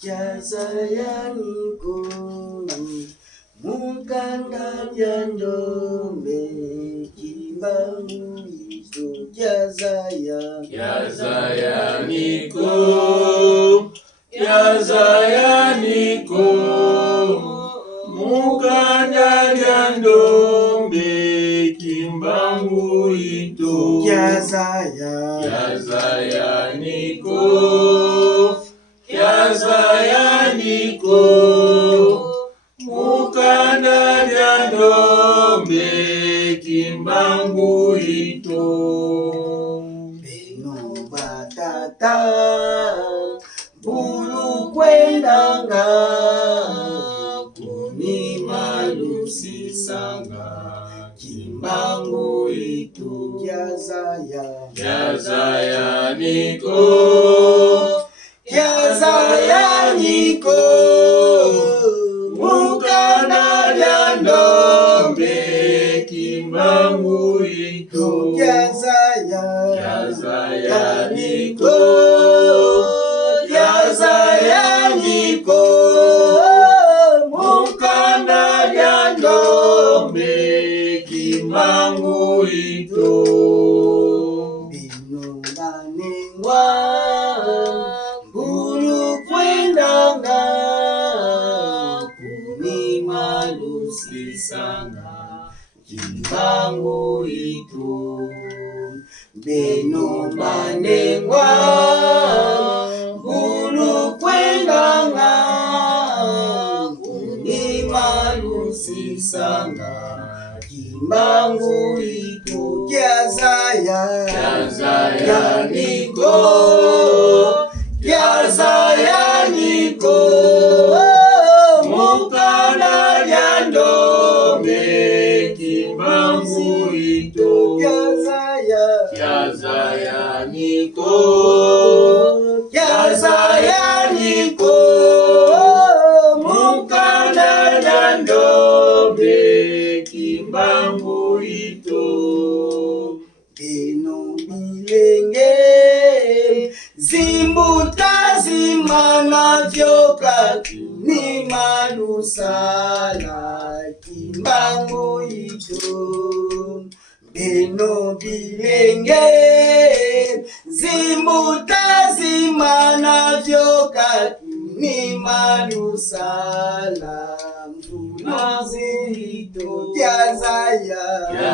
Jazayaniko Mukanda Jandombe Kimbangu itu Jazayaniko Mukanda Jandombe Kimbangu itu Jazayaniko Mukanda Jandombe Kimbangu itu Beno batata bulu kwendanga kuni malusi sanga Kimbangu itu Jazayaniko Mukanda Jandombe Kimbangu itu Jazayaniko Mukanda Jandombe Kimbangu itu Bino banengwa bulu kwendanga kuni malusi sanga Kimbangu itu Beno banengwa bulu kwendanga kuni malusi sanga Kimbangu itu Jazayaniko Mukanda Jandombe Kimbangu itu Jazayaniko Mukanda Jandombe Kimbangu itu Beno bilenge zimbuta zimana vyoka ni malusala Kimbangu itu Beno bilenge zimbuta zimana vyoka ni malusala Mfulazito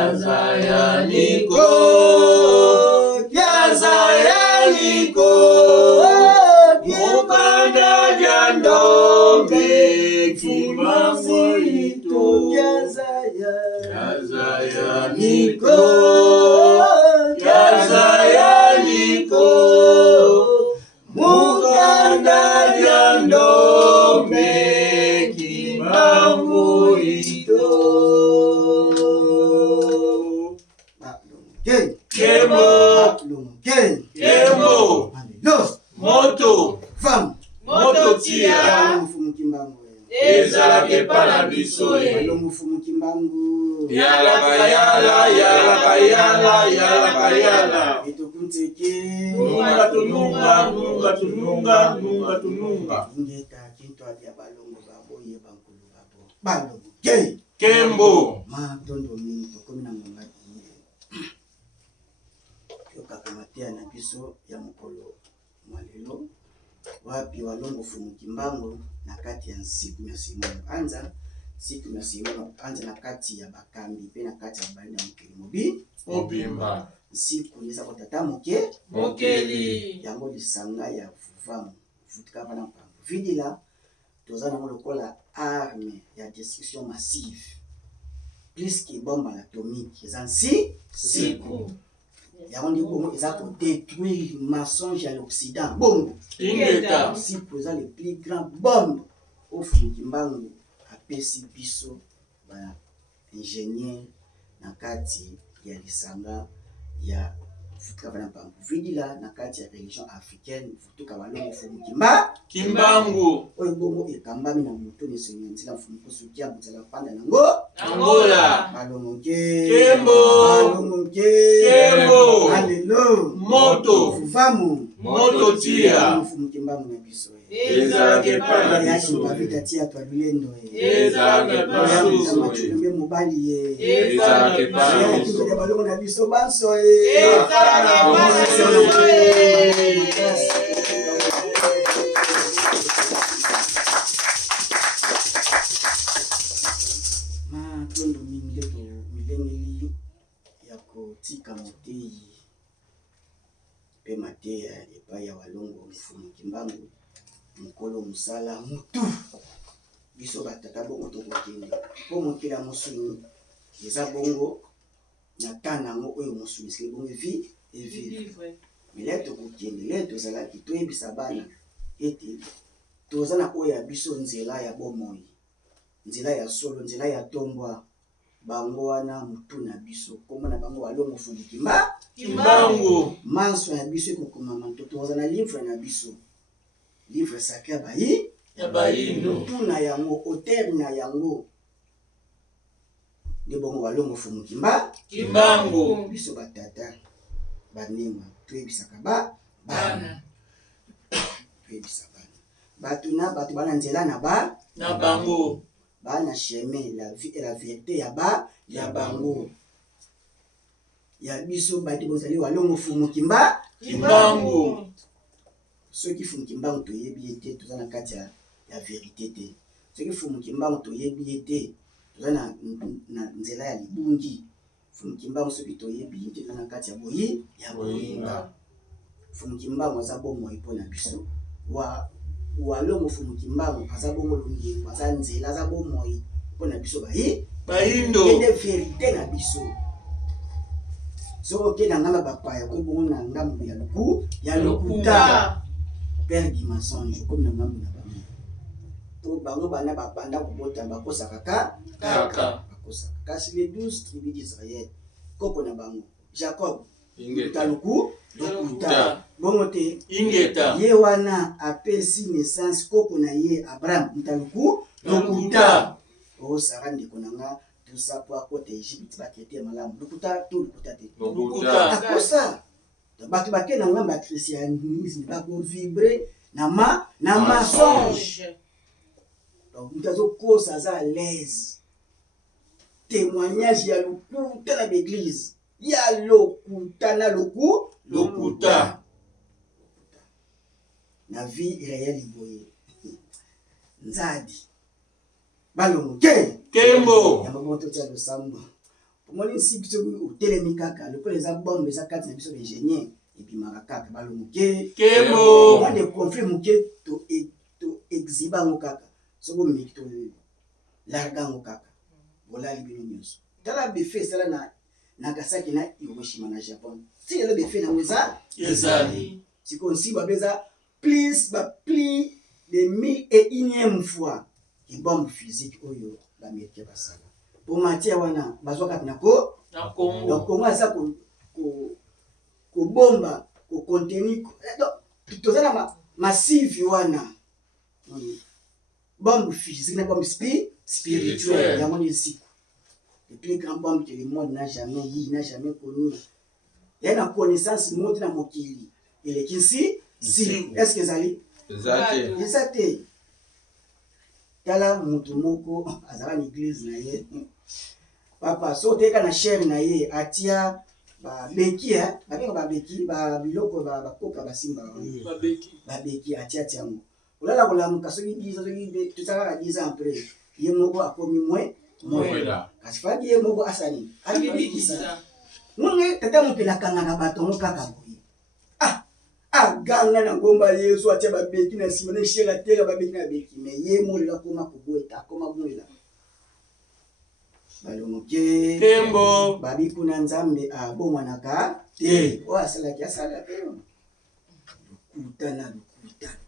Jazayaniko Mukanda Jandombe Kimbangu itu Jazayaniko Mukanda Jandombe Kimbangu itu Kembo Moto tia Ezala kepa na biso Yala tununga Kembo Kamatia na biso ya mokolo mwalelo wapi walongo Kimbangu na kati ya siku ya Simon anza na kati ya bakambi pe na kati ya bali na mokili mobimba siku yesa kotata mokeli yango lisanga ya vuvamu vutika bana mpango vidila tozana mo lokola arme ya destruction massive plus que bombe atomique ezansi siku yango ndi bongo eza ko détruire mensonge à l'Occident bongo ingeta si posant le plus grand bombe au Kimbangu apesi biso ba ingénieur na kati ya lisanga ya futuka bana mpango vidila na kati ya religion africaine futuka balongo Kimbangu Kimbangu oyo bongo ekambami na moto ne senyenzi na fumu kosukia mutala panda nango Angola. Balomoke. Kembo. Balomoke. Kembo. Hallelujah. Moto. Fufamu. Moto tia. Mfumukimbamu na biso. Ezalaki pa na Yaki biso. bavita tia twadulendo. Ezalaki pa susu. Machulumbe mobali ye. Ezalaki pa na Yaki biso. bavita balongo na biso banso ye. Ezalaki pa na biso. Matondo mingi leto milengeli ya kotika motei pe mateya epai ya walongo mfumukimbangu mokolo mosala mutu biso batata bongo tokokende mpo mokili ya mosuni eza bongo na ta nango oyo mosuni esili bongo evivre mele tokokende le tozalaki toyebisa bana ete toza na oyo ya biso nzela ya bomoi, nzela ya solo, nzela ya tombwa bango wana mutu na biso kombo na bango walongo Mfumukimbangu manso ya biso ekokomama toza na livre na biso livre sacré ya bayindo mutu na yango auteur na yango nde bongo walongo Mfumukimbangu biso batata banema toyebisaka bana toyebisa bana bato na bato bana nzela na bango bana chemin la vie et la vérité ya bango ya biso bati bozali walongo Mfumukimbangu soki Mfumukimbangu toyebi ete toza na kati ya vérité te soki Mfumukimbangu toyebi ete toza na nzela ya libungi Mfumukimbangu soki toyebi ete toza na kati ya boyinga Mfumukimbangu aza bomoi mpo na biso walongo Mfumukimbangu aza bongo longengo aza nzela aza bomoi mpo na biso bayindo ende vérité na biso soki okenda ngamba bapaya koyi bongo na ngambo ya lokuta père du mensonge okomi na ngambo na bango po bango bana babanda kobota bakosaka kaka bakosaka kasi les 12 tribus d'Israël koko na bango Jacob ingeta lokuta bongo te ingeta ye wana apesi naissance koko na ye Abraham lokuta o Sara ndeko na nga tusa po akota Egypte bakete malamu lokuta te lokuta akosa bato bake na ngamba christianisme bakovibre na mensonge donc mutu azokosa aza à l'aise témoignage ya lokuta na l'église ya lokuta na lokuta na vie réelle boye nzadi balomoke kembo ya maboto tia losambo pomoni nsi biso otelemi kaka lokola eza bombe eza kati na biso baingénieur ebimaka kaka balomoke kembo mwa de conflit moke to exhiba yango kaka soki omeki to larga yango kaka bolali bino nyonso tala befe esala na Nagasaki na Hiroshima na Japon ti lelo befe nango ezali sikoyo nsimba abe eza plus de 1001e fois ebombe physique oyo baaméricain basala po matia wana bazwaka na Kongo aza kobomba kocontenu toza na massive wana bombe physique na bombe spirituelle yango ni siku le plus grand bombe que le monde n'a jamais connu. Il y a une connaissance montre dans mon kili. Il est ici, si. Est-ce que Zali? Exactement. Tala mutumoko azala l'église na ye. Papa so teka na chair na ye atia ba beki ba beki ba biloko ba koka basimba ba beki atia tiango. Olala kolamuka soki 10 soki tutaka 10 ans après ye moko akomi mwela kasi faki ye moko asali alibikisa nunge tata mupela kangana batongo kaka boye aganga na ngomba Yesu atia babeki na sima na shela tera babeki na beki me ye molela koma koboeta koma mwela balomoke kembo babi kuna nzambe abomwanaka te o asalaki asala te lokuta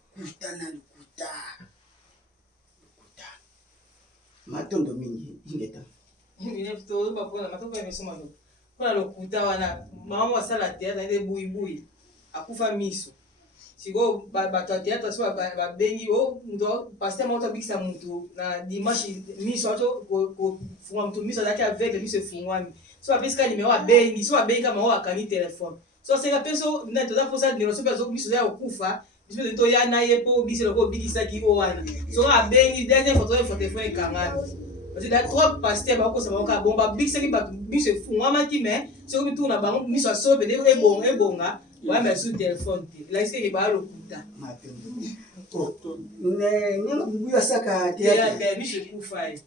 matondo mingi ingeta mpona lokuta wana mama asala te azali te buibui akufa miso siko bato ya théâtre so babengi o muto pasteur moko abikisa mutu na dimanche miso ato kofunga mutu miso azalaki aveugle miso efungwami so bapesika numéro abengi so babengi kama o akani telefone so asenga mpe so nani toza mposa numéro so mpe miso oza ya kokufa biso mpe toya na ye mpo biso eloko obikisaki o wana so abengi dernière photo telefone ekangami parce que trop pasteur bakokosa bango kaka bon babikisaki bato miso efungwamaki mais soki mituna bango miso asobe ebonga wayamba su telefone te laiseke baalokuta buyo asaka théâtre miso ekufa ye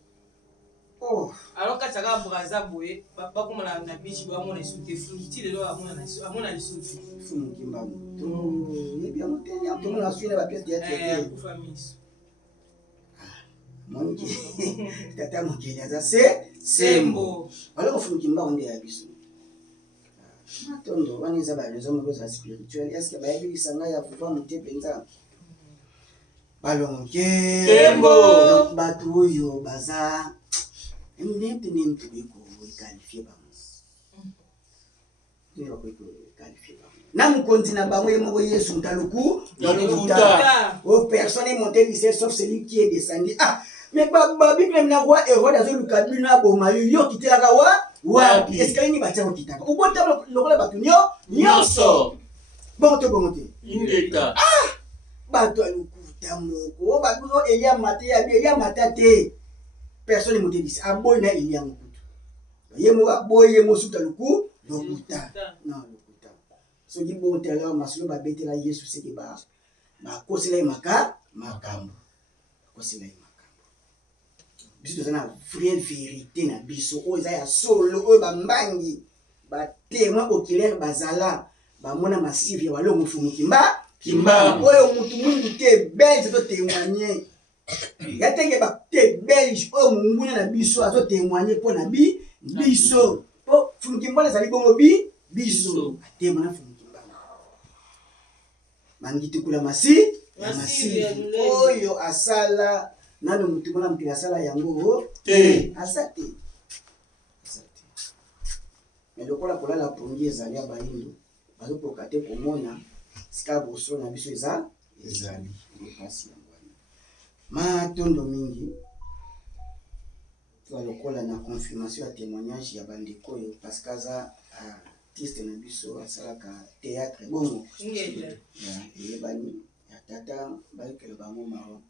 oh alors kati aka braza boye bakomona na bichi bamona esu te ti lelo amona lisusu fumukimbango yebi yango te tomona asuyena bapiese théâtre akufa miso mongi tata mokili aza sembo wala kofumukimbango nde ya biso matondo wana eza baraison moko eza spirituel estce bayebikisa ngai ya vuva mote mpenza balongo bato oyo baza nete koekalifie bango na mokonzi na bango ye moko yesu mutaluku o personne est monté lycée sauf celui qui est descendu mais babible na roi Hérode azoluka bino aboma yo kitelaka wapi est-ce que ni batia okitaka obota lokola bato nyonso bongo te indeka bato alukuta moko babino Elia mata te personne est monté lycée aboyi na Elia mokutu ye moko aboyi ye mosuta lokuta non lokuta soki bongo te alors masolo babetela yesu seke bakosela ye makambo bakosela ye biso toza na vraie vérité na biso oyo eza ya solo oyo bambangi batémoin oculaire bazala bamona masive ya walongo fumukimbango oyo mutu mwingi te belge totémoigne ya tenge bate belge oyo monguna na biso azotémoigne mpo na biso mpo fumukimbango ezali bongo biso atémoina fumukimbango bangitikula masive oyo asala nano mutu mwana mokili asala yango te asa te me lokola kolala pongi ezali ya bayindo bazokoka te komona sika boso na biso ezali epasi yango wana matondo mingi toa lokola na confirmation ya témoignage ya bandeko oyo parce que aza artiste na biso asalaka théâtre bongo eyebani ya tata bayokela bango maro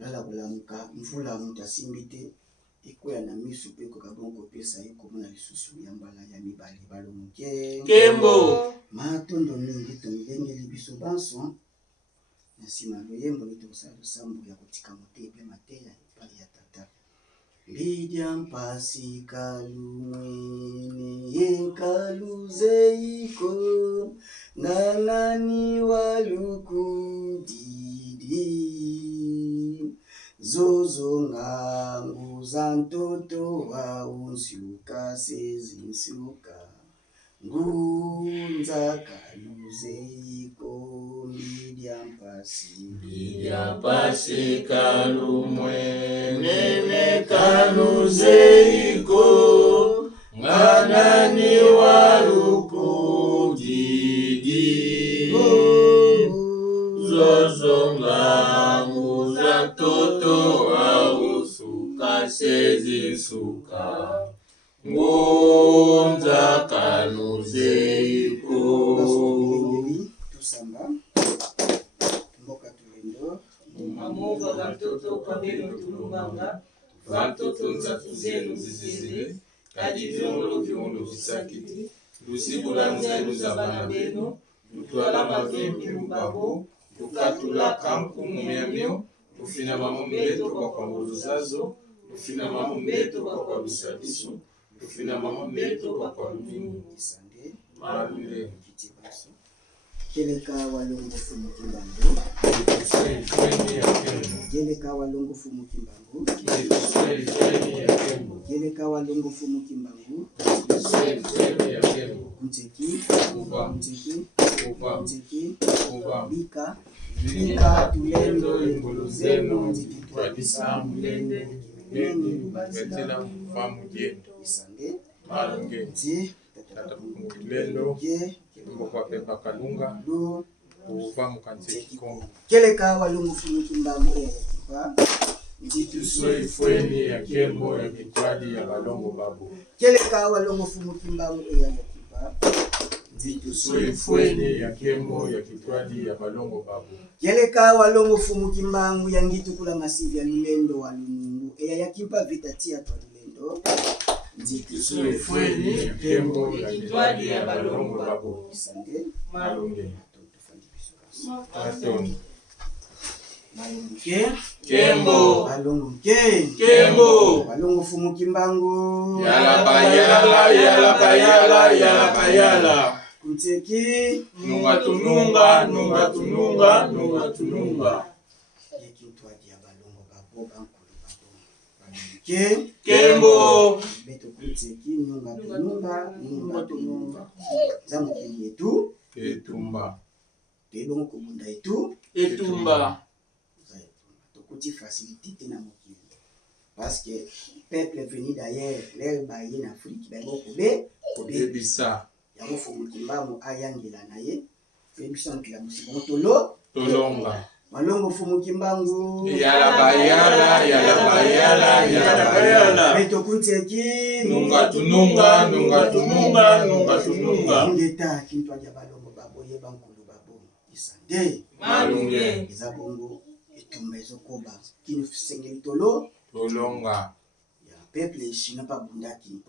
lala kolamuka mvula moto asimbi te ekwea na miso mpe ekoka bongo kopesa ye komona lisusu ya mbala ya mibale balongo nkembo matondo mingi tomilengeli biso banso na nsima loyembo nito kosala losambo ya kotika motepe mateya epai ya tata mbidya mpasi kalumwene yekaluzeiko nganani walukudidi zozo ngangu za ntoto wa unsuka sezinsuka ngunza kaluzeiko mbidya mpasi kalumwene kaluzeiko nganani walukudidi zozo ngangu za toto ausuka sezisuka ngunza kaluzeiko tusamba mboka tulendo amuva batoto pambeno tulunganga batoto nzatu zenu zizeze kadi viungolo visakiti lusibula nzelu za bana beno lutwala mavembi mubabo tukatula kankumu myamyo tufina mamumbeto bakwanguzu zazo tufina mamumbeto bakwalusa biso tufina mamumbeto bakwalumimu isande malule kitibaso keleka walongo fumukimbango keleka walongo fumukimbango keleka walongo fumukimbango mteki bika tulendo engolo zenu zititwalisa mulende neni batela mfamu jendo isande malunge nti tata mukilendo je mbokwa pepa kalunga do ufamu kanseki kongo. Keleka walungu fumukimbangu ya kipa. Tuswe ifweni ya kembo ya kitwadi ya balongo babu. Keleka walungu fumukimbangu ya kipa. Tuswe ifweni ya kembo ya kitwadi ya balongo babu. Keleka walungu fumukimbangu ya ngitu kula masivi ya lulendo wa lunungu. Ya kipa vitatia kwa lulendo. Tuswe ifweni ya kembo ya kitwadi ya balongo babu. Isande. Malunge. Atoni. Kembo. Balongo Kembo. Balongo fumukimbangu. Yala bayala, yala bayala, yala bayala. Kunteki. Nunga tununga, nunga tununga, nunga tununga. Yekintwadi ya balongo babo bankulu babo. Kembo. Beto kunteki nunga tununga, nunga tununga. Zamu kili yetu. Etumba. Tebongo kubunda yetu. Etumba. Tokuti facilité na mokili. Parce que peuple venu d'ailleurs, l'air baye en Afrique, bango kobe Bisa. yango fumukimbangu ayangela na ye. Febisa mpila musibongo tolo. Tolonga. Malongo fumukimbangu. Yala bayala, yala bayala, yala bayala. Beto kunteki. Nunga tununga, nunga tununga, nunga tununga. Ngeta kintwaja balongo babo ye bankulu babo. Isande. Malunge. Ezabongo etumba ezokoba. Kinu sengeli tolo. Tolonga. Ya peuple shina pa bundaki.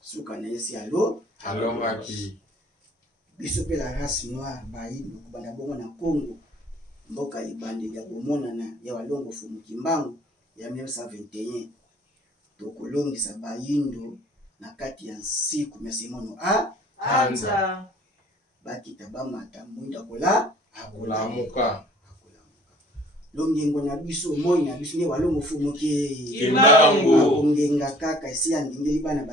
Suka na yesi alo. Alonga ki. Biso pe la race noire bayindo kubanda bongo na Congo. Mboka ibande ya bomonana ya walongo fumukimbangu ya 1921. Tokolongisa bayindo na kati ya nsiku mesimono Anza. bakita bamata mwinda kola Akulamuka. longengo na biso moi na biso ne walongo Kimbangu. ongenga kaka esi ya ndingeli bana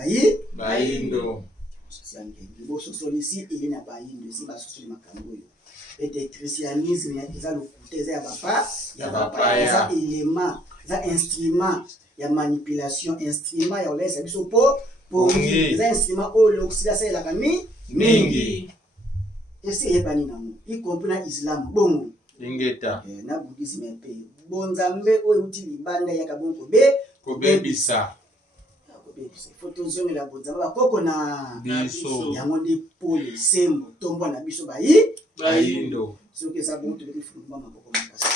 Bayindo. siangengi boso solisi ili na bayindo esi basosoli makambo oyo ete christianisme eza lokuta eza ya bapa eza élément eza instrument ya manipulation instrument ya olesa biso po pongi eza instrument oyo l'Occident asalelaka Mingi. esi eyebani nango y compris na islam bongo Ingeta. na bouddhisme mpe bonzambe oyo euti libanda yaka bongo Kobebisa. faut tozongela bonzambe bakoko na Biso. yango nde pole sembo tombwa na biso Bayindo. soki eza bongo toleki fulumba maboko makasi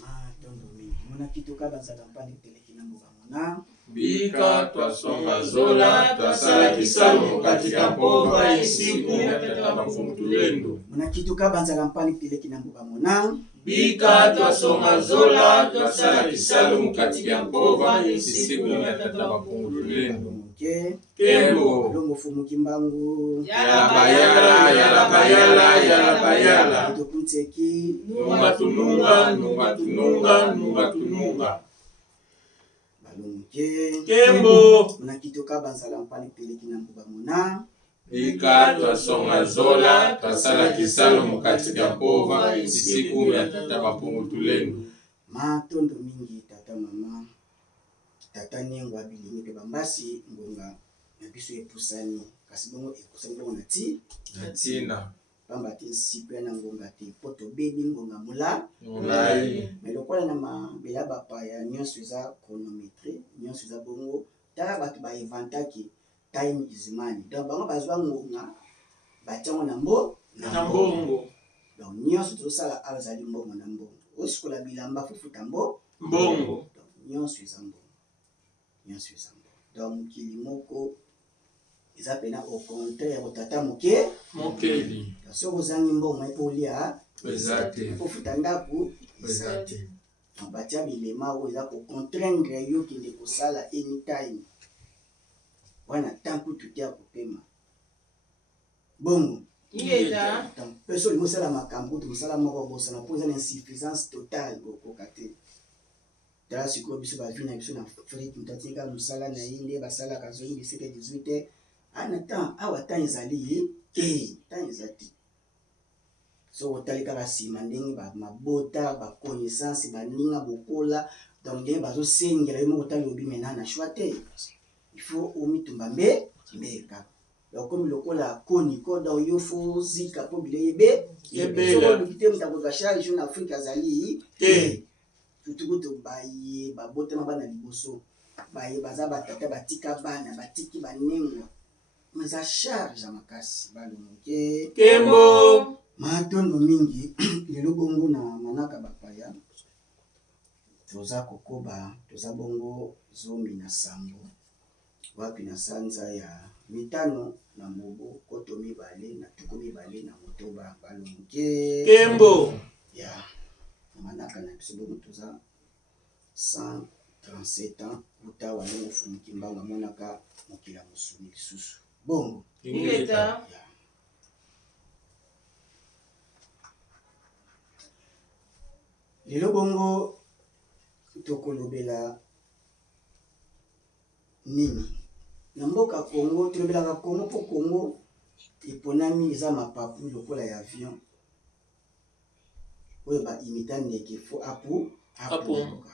matondo mingi mona kitoka bazala mpani teleki na mboka mona Bika twasonga zola, twasala kisalu katika mpova isiku ya tata mafumu tulendo. mona kitoka banzala mpani teleki na mboka mona Bika twasonga zola, twasala kisalu katika mpova isiku ya tata mafumu tulendo. Kembo. longo fumukimbangu Yala bayala, yala bayala, yala bayala. tokunteki Nunga tununga, nunga tununga, nunga tununga. balonge Kembo. mona kitoka banzala mpani teleki na mboka mona Bika twasonga zola, twasala kisalu katika mpova isiku ya tata mafumu tulendo. matondo mingi tata mama tata nengo abilingi mpe bambasi ngonga na biso epusani kasi bongo ekusani bongo na ti Natina. pamba te nsipe na ngonga te po tobebi ngonga Mulai. me lokola na mabele ya bapaya nyonso eza chronométré nyonso eza bongo tala bato baevantaki time is money donc bango bazwa ngonga batiango na Mbongo. donc nyonso tozosala awa ezali mbongo na mbongo osikola bilamba fofuta Mbongo. donc nyonso eza mbongo donc mokili moko eza pena au contraire botata moke Mokeli. soki ozangi mbongo epo olia Ezate. fofuta ndako Ezate. batia bilema oyo eza kocontraindre yo kende kosala anytime wana ntango tuti ya kopema bongo Ingeta. mpe so olingi osala makambo to mosala moko bosana mpo eza na insuffisance totale okoka te tala sikoyo biso bavi na biso na afrique moto atinga mosala na ye nde basalaka zongi bisika 18 ana temps awa temps ezali te temps eza te so otali kaka nsima ndenge mabota baconnaissance baninga bokola donc ndenge bazosengela yo moko otali obi mena na shwa te il faut omitumba mbeka donc comme lokola koni koda yo fo zika po bilebe Ebela. so bikite mutako ga charge en Afrique azali Te. tutuku to baye babotema bana liboso baye baza batata batika bana batiki banengo mais a charge makasi balongoke Kembo. matondo mingi lelo bongo na manaka bapaya toza kokoba toza bongo zomi na sambo wapi na sanza ya mitano na mobo koto mibale na tuku mibale na motoba balongoke Kembo. ya manaka na biso bongo toza 137 ans uta walongo fumuki mbanga monaka mokila mosuni lisusu bongo Ingeta. ya. Lelo bongo tokolobela nini na mboka Congo tolobelaka Congo mpo Congo eponami eza mapapu lokola ya avion oyo baimita ndeke fo apuka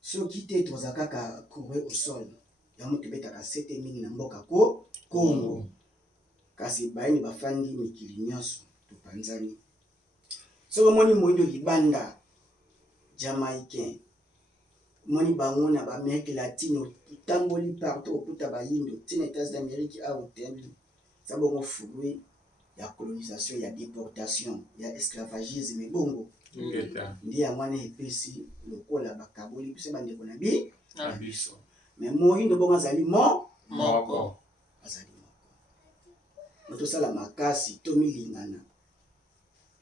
soki te toza kaka courre au sol yango tobetaka sete mingi na mboka Congo kasi bayini bafandi mikili nyonso topanzani soki omoni moyindo libanda jamaïcain moni bango na baamérique latine otamboli partout okuta bayindo ntina états d'amérique awa otembi eza bongo fruit ya colonisation ya déportation ya esclavagisme bongo Ingeta. nde yango wana epesi lokola bakaboli biso bandeko na Na biso. mais moyindo bongo azali Moko. azali moko tosala makasi tomilingana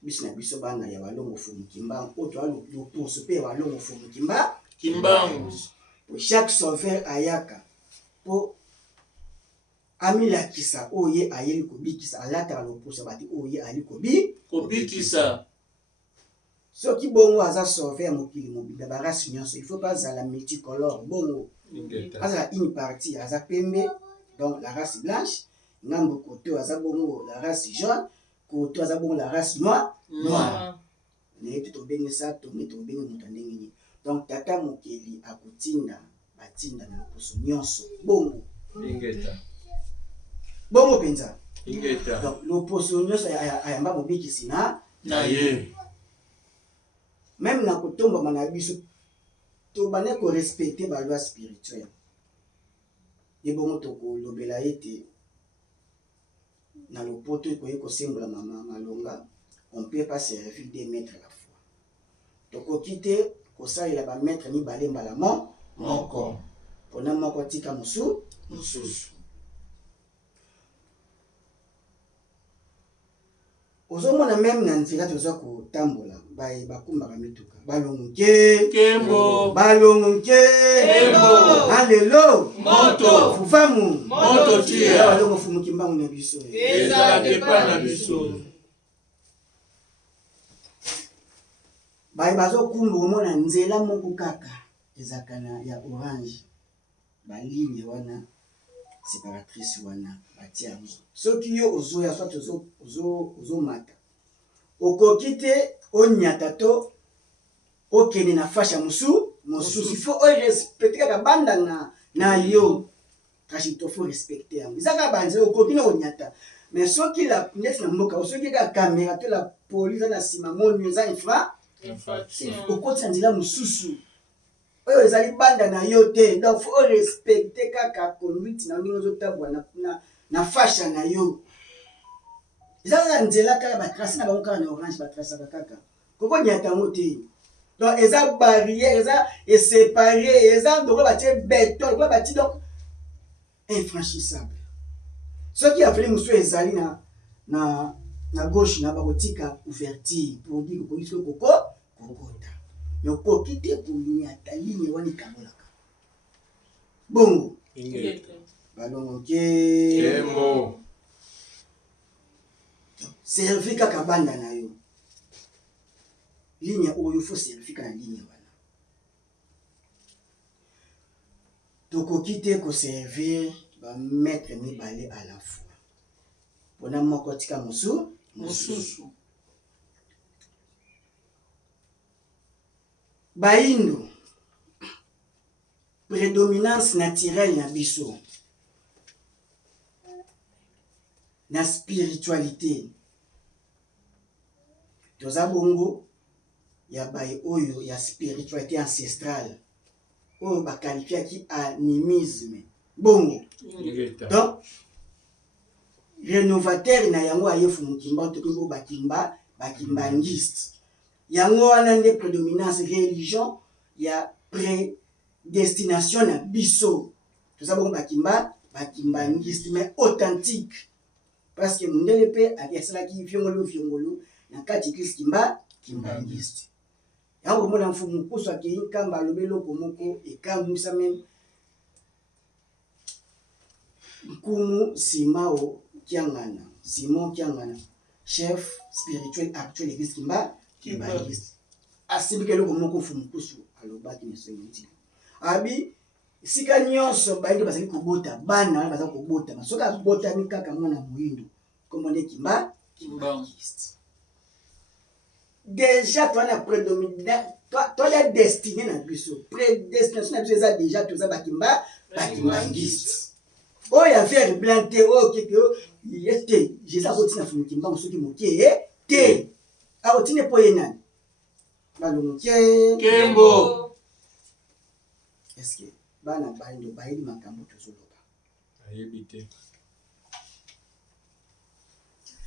biso na biso bana ya balongo fumukimba oyo toa loposo mpe ya balongo fumukimba Kimbangu. chaque sauveur ayaka mpo amilakisa oyo ye ayeli kobikisa alataka loposo bati oyo ye ali Kobikisa. soki bongo aza sauveur mokili mobimba barasi nyonso il faut pas azala multicolore bongo Ingeta. azala une partie aza pembe donc la race blanche ngambo koto aza bongo la race jaune koto aza bongo la race noire naye te tobengisa tongi tobenge moto ndenge nini donc tata mokeli akotinda batinda na loposo nyonso bongo Ingeta. bongo mpenza Ingeta. donc loposo nyonso ayamba mobikisi na Na ye. même na kotombama na biso tobane korespecte baloi spirituelle ye bongo tokolobela ete na lopoto ekoki kosembola malonga on peut pas servir des maîtres à la fois tokoki te kosalela bamaître mibale mbala Moko. mpona moko tika mosusu Mosusu. ozomona meme na nzela toza kotambola baye bakumbaka mituka balongo nke Kembo. balongo nke Kembo. alelo Moto. fufamu Moto tia. balongo fumuki mbangu na biso Ezalaka epai na biso. baye bazokumba omona nzela moko kaka ezalaka na ya orange baligne wana séparatrice wana batia yango soki yo ozoya soit ozomata okoki te onyata to okende na fashe ya mosusu ifo orespecte kaka banda na yo kasi tofo respecte yango eza kaka banzela okoki na onyata mais soki neti na mboka soki kaka kamera to la police na nsima moni eza okoti na nzela mosusu oyo ezali banda na yo te donc fo respecte kaka conduite na ndenge ozotambola na fasha na yo eza kaka nzela kaka batrace na bango kaka na orange batrasaka kaka kokonyata yango te donc eza barrière eza esépare eza ndoko batie beton lokola batie donc infranchissable soki afeli mosusu ezali na gauche na bakotika ouverture pour dire kokoki soki kokota yokoki te konyata ligne wana ekabolaka bongo Ingeta. balongo ke Kembo. servi kaka banda na yo ligne oyo fo servi kaka na ligne wana tokoki te koservir bamaître mibale à la fois mpona moko tika Mosusu. bayindo prédominance naturelle na biso na spiritualité toza bongo ya baye oyo ya spiritualité ancestrale oyo bakalifiaki animisme bongo donc rénovateur na yango ayefu mokimba tokoki bakimbangiste yango wana nde prédominance religion ya prédestination na biso toza bongo bakimbangiste mais authentique parce que mondele mpe asalaki fiongolo na kati eglise kimbangiste yango komona mfumu kusu akei nkamba alobi eloko moko ekangwisa meme nkumu simon kiangana chef spirituel actuel eglise kimbangiste asimbika eloko moko mfumu kusu alobaki na sengi abi sika nyonso bayebi bazali kobota bana wana bazali kobotama soki abotami kaka mwana moyindo kombo nde kimbangiste déjà toana prédominant toya destiné na biso prédestination na biso eza déjà toza bakimbangiste oyo affaire blanc te oyo keke ye te jésus akotina fumu kimbango soki moke te akotine mpo ye nani balongo Kembo est-ce que bana bayindo bayebi makambo tozoloba ayebi te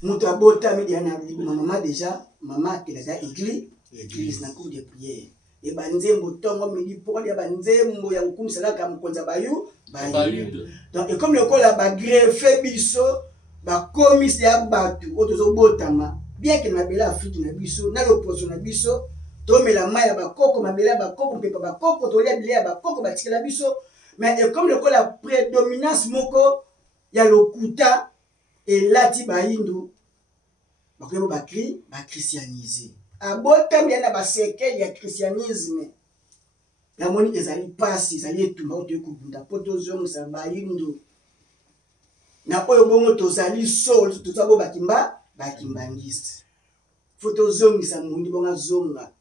moto abotami dia na libuma mama déjà mama akelaka église na cour de prière ebanzembo ntongo midi mpona ya banzembo ya kokumisalaka mokonzi ya bayuda donc ekomi lokola bagreffe biso bakomisi ya bato oyo tozobotama bien ke mabele afrique na biso na loposo na biso tomela mai ya bakoko mabele ya bakoko mpepa bakoko tolia bile ya bakoko batikela biso mais ekomi lokola prédominance moko ya lokuta elati bayindu bakoyeba bakristianise abotami ya na basekele ya christianisme yamoni ezali pasi ezali etumba oyo toyei kobunda mpo tozongisa bayindu na oyo bongo tozali sol toza bo bakimbangiste fo tozongisa mondi bongo azonga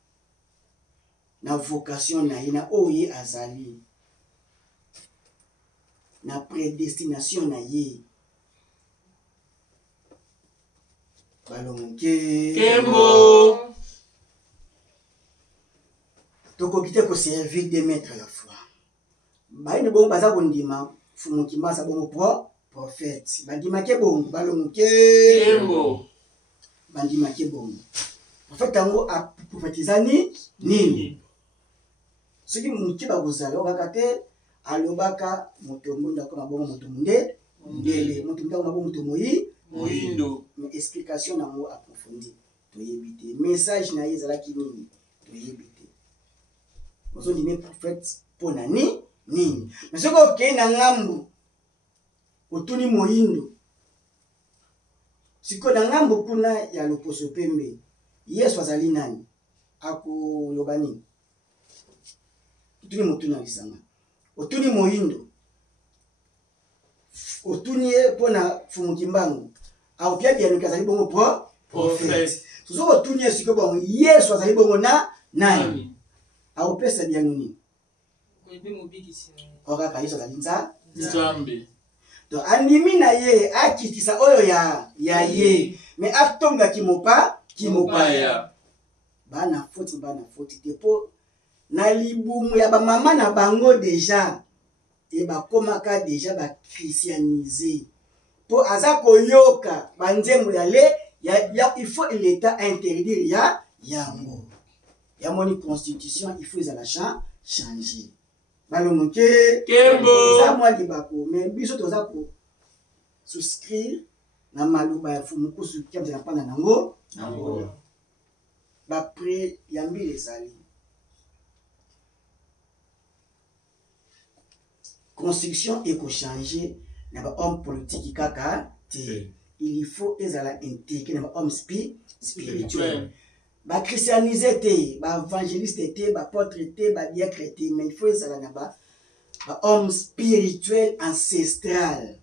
na vocation na ye na oyo ye azali na prédestination na ye balongo Kembo tokoki te koservir de maître à la fois bayini bongo baza kondima fumu kimasa bongo prophète bandimaki bongo balongo Kembo bandimaki bongo prophète yango aprofetiza nini soki moki bakozala okaka te alobaka moto mbonda akoma bongo moto ndele moto ndako mabongo moto moyindo mais explication nango approfondi toyebi te message na ye ezalaki nini toyebi te ozondime prophète mpo na nini mais soki okei na ngambo otuni moyindo sikoyo na ngambo kuna ya loposo pembe yesu azali nani akoloba nini otuni motuna lisanga otuni moyindo otuni ye mpo na fumu kimbangu aopia bianuki azali bongo prophète soki otuni ye sikoyo bongo yesu azali bongo nani aopesa bianu nini okaka yesu azali Nzambe donc andimi na ye akitisa oyo ya ye mais atongaki kimopaya bana foti te mpo na libumu ya bamama na bango deja ebakomaka deja bachristianise mpo aza koyoka banzembo il faut l'état interdire yango yamoni constitution il faut ezala changer balongo Kembo eza mwa libako mais biso toza ko souscrire na maloba ya fumu kusu kiamzela mpana nango bapre ya mbili ezali construction ekochange na bahomme politique kaka te il faut ezala intégré na bahomme spirituel bachristianise te baevangéliste te baapôtre te badiacre te mais il faut ezala na bahomme spirituel ancestral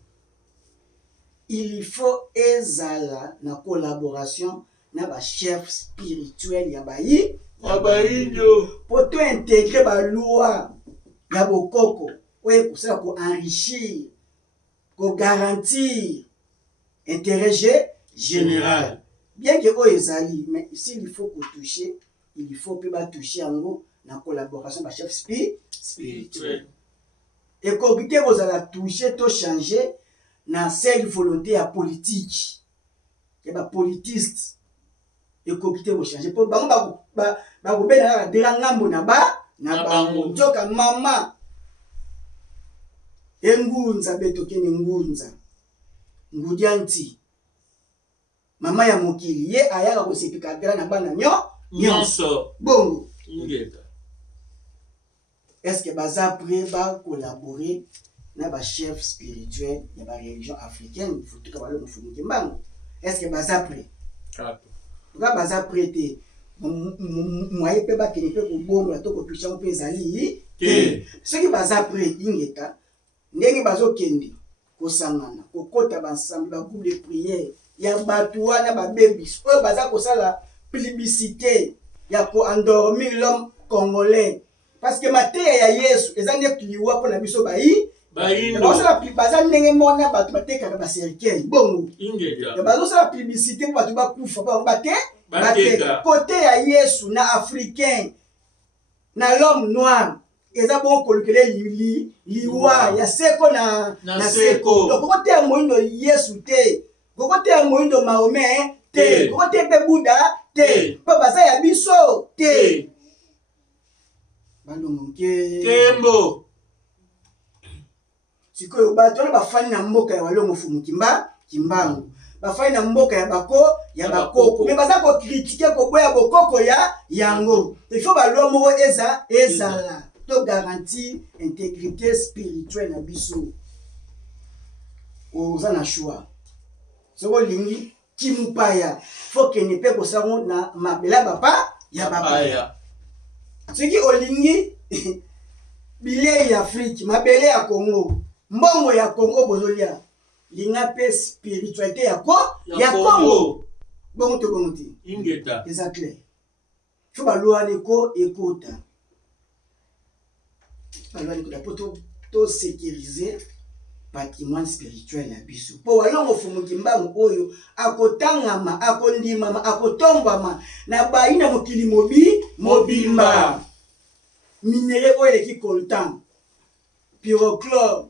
il faut ezala na collaboration na bachef spirituel ya bayindo mpo to intégré baloi ya bokoko oyo ekosala koenrichir kogarantir intérêt général. Bien que oyo ezali, mais ici il faut toucher, il faut pas toucher en gros la collaboration avec chef spirituel. Et quand vous allez toucher, tout changer, na seule volonté à politique. Il y a des politistes. Et quand vous changer, pour bango ba na ngambo na bango nzoka mama engunza beto kene ngunza ngudianti mama ya mokili ye ayaka kosepika dra na bana nyonso bongo ingeta. Est-ce que baza prêt ba collaborer na ba chef spirituel ya ba religion africaine futu ka balo mfumuki mbango? Est-ce que baza prêt? Nga baza prêt te moye pe ba kene pe ko bongo la to ko tucha mpe ezali te. Ceux qui baza prêt ingeta ndenge bazo kende kosangana kokota bansamble ba groupe de prière ya batu wana ba babies oyo baza kosala publicité ya ko endormir l'homme congolais. Parce que mateya ya Yesu ezali ekliwa pona biso bayi basala baza ndenge mona batu batekaka ba cercueil bongo ingeta bazo sala publicité po batu bakufa ba bateka côté ya Yesu na africain na l'homme noir eza bon kolukele liwa ya seko na seko. Donc côté ya moindo Yesu te, côté ya moindo Mahomet te, côté pe Buddha te, pa baza ya biso te. Balongo kembo sikoyo bato na bafani na mboka ya walongo fumu kimbangu bafani na mboka ya bakoko mais baza ko critiquer ko boya bokoko ya yango. Il faut balwa moko ezala to garantir intégrité spirituelle na biso. Oza na choix soko lingi kimupaya faut que ne pe ko sango na mabela bapa ya bapaya. Ce qui olingi bilei ya Afrique, mabele ya Congo, mbongo ya Congo bozolia, linga pe spiritualité ya Congo. Bongo to bongote. Ingeta. C'est clair. Faut balwa neko ekota. Balwa neko da poto to sécuriser patrimoine spirituel na biso. Po walongo fumuki mbangu oyo akotangama, akondimama, akotombama na baina mokili mobimba. Minéraux oyo eleki coltan, pyrochlore,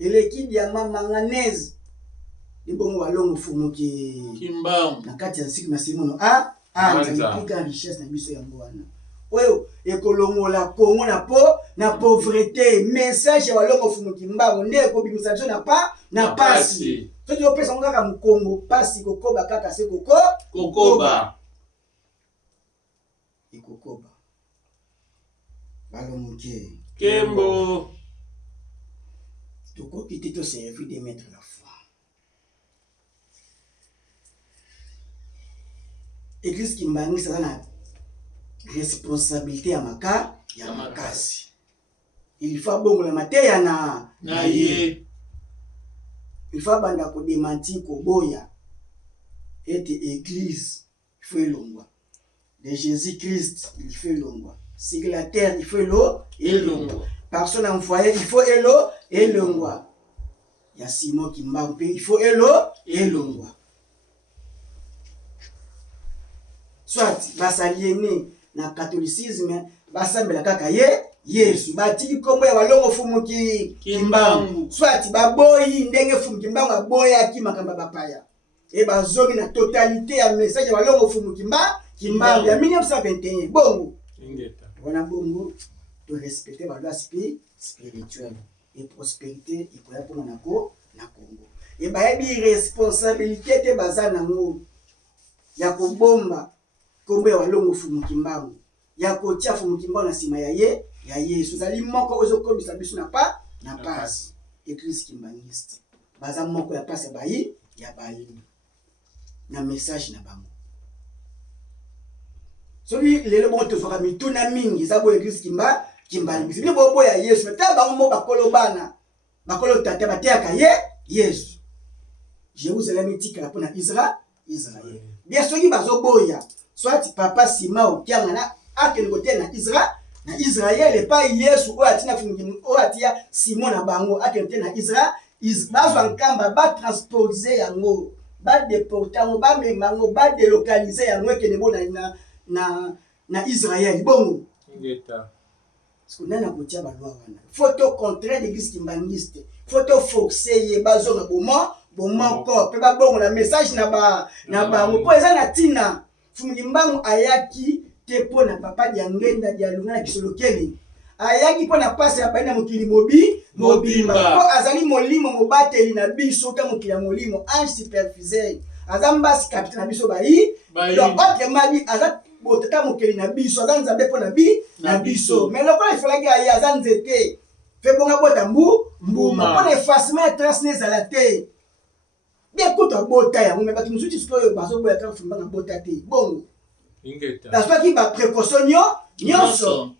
eleki diamant, manganèse. Libongo walongo fumuki kimbangu na kati ya siku masimono nzalipika richesse na biso yango wana. Oyo ekolongola Congo na pauvreté. Message ya walongo fumuki mbangu nde ekobimisa biso na pasi. Soki opesa ngo kaka mukongo pasi kokoba kaka se kokoba ikokoba balongoke kembo tokoki te toservi de mettre la foi. Église kimbangi ça na responsabilité ya makasi. Il faut bongo la mateya na ye. Il faut banda ko démentir ko boya ete église il faut elongwa de Jésus-Christ il faut elongwa sur la terre il faut elongwa personne en foyer il faut elongwa ya Simon Kimbangu il faut elongwa soit basaliene na catholicisme basambela kaka Yesu batiki kombo ya balongo fumu kimbangu soit baboyi ndenge fumu kimbangu aboya kimakamba bapaya et bazogi na totalité ya message ya balongo fumu kimbangu ya 1921 bongo ingeta wana bongo to respecter ba loi spirituelle et prospérité ikoya pour na Congo et ba yebi responsabilité te bazana ngo ya kobomba kombo ya balongo fumu kimbangu ya kotia fumu kimbangu na sima ya Yesu zali moko ozo kobisa biso na pasi église kimbangiste baza moko ya pasi ya bayi na message na bango. Soki lelo bon to soka mituna mingi za bo église kimbangiste ni bobo ya Yesu ta bango mo bakolo bana bakolo tata bateka Yesu Jérusalem tika la pona Israël bien soki bazo boya soit papa Sima o kianga na akene kote na Israël et pas Yesu o atina fumu o atia Simon na bango akene na bazwa nkamba batranspose yango badeporte yango bamema yango badelokalize yango ekende bo na Israel bongo nani akotia balwa wana photo contraire d'église kimbangiste photo forcé ye bazonga bomoko mpe babongola message na bango mpo eza na ntina Fumukimbangu ayaki te mpo na papa dia ngenda dia lunga na kisolokeli ayaki mpo na pasi ya baina mokili mobimba mpo azali molimo mobateli na biso ka mokili ya molimo ange superviseur aza mbasi capitaine na biso bayi donc autrement dit aza botata mokili na biso aza nzambe mpo na biso mais lokola efalaki aye aza nzete fe bonga bota mbuma mpo na effacement ya trace nezala te bien kuta bota yango me bato mosusu sikoyo bazoboya kaka Fumukimbangu bota te bongo nazwaki baprécaution nyonso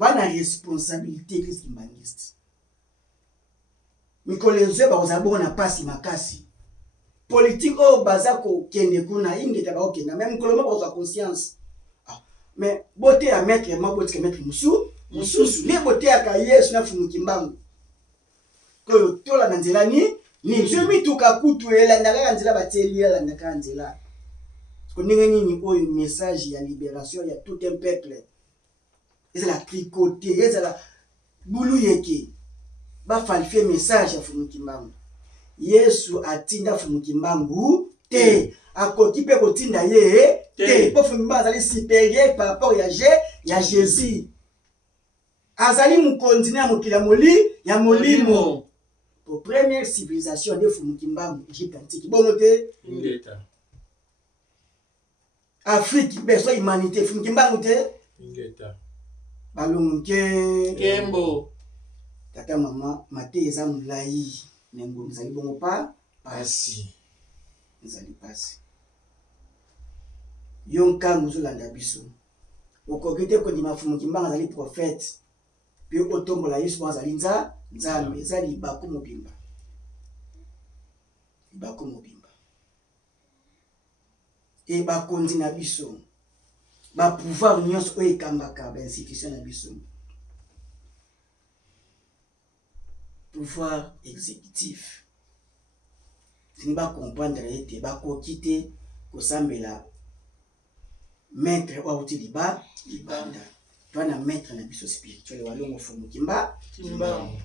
bana responsabilité église kimbangiste mikolo ezwe bakozala bongo na pasi makasi politique oyo baza kokende kuna ingeta bakokenda me mikolo moko bakozwa conscience mais bote ya maître ma botika maître mosusu nde boteyaka Yesu na Fumukimbangu koyo tola na nzela ni so mituka kutu elandaka ka nzela batieli elandaka ka nzela ndenge nini oyo message ya libération ya tout un peuple ezala tricoté ezala bulu yeke bafalifie message ya Fumukimbangu Yesu atinda Fumukimbangu te akoki mpe kotinda ye te mpo Fumukimbangu azali supérieur par rapport ya Jésus azali mokonzi na mokili ya molimo pour première civilisation de Fumukimbangu Égypte antique bongo te Afrique besoin humanité Fumukimbangu te balongo kembo tata mama mate eza molai nengo ezali bongo pasi ezali pasi yo nkango ozolanda biso okoki te kondima Fumukimbangu azali prophète mpe otombola Yesu mpo azali nzambe eza libako mobimba e bakonzi na biso bapouvoir nyonso oyo ekambaka bainstitution na biso pouvoir exécutif tini bacomprendre ete bakoki te kosambela maître oyo auti libanda twana maître na biso spirituel walongo Fumukimbangu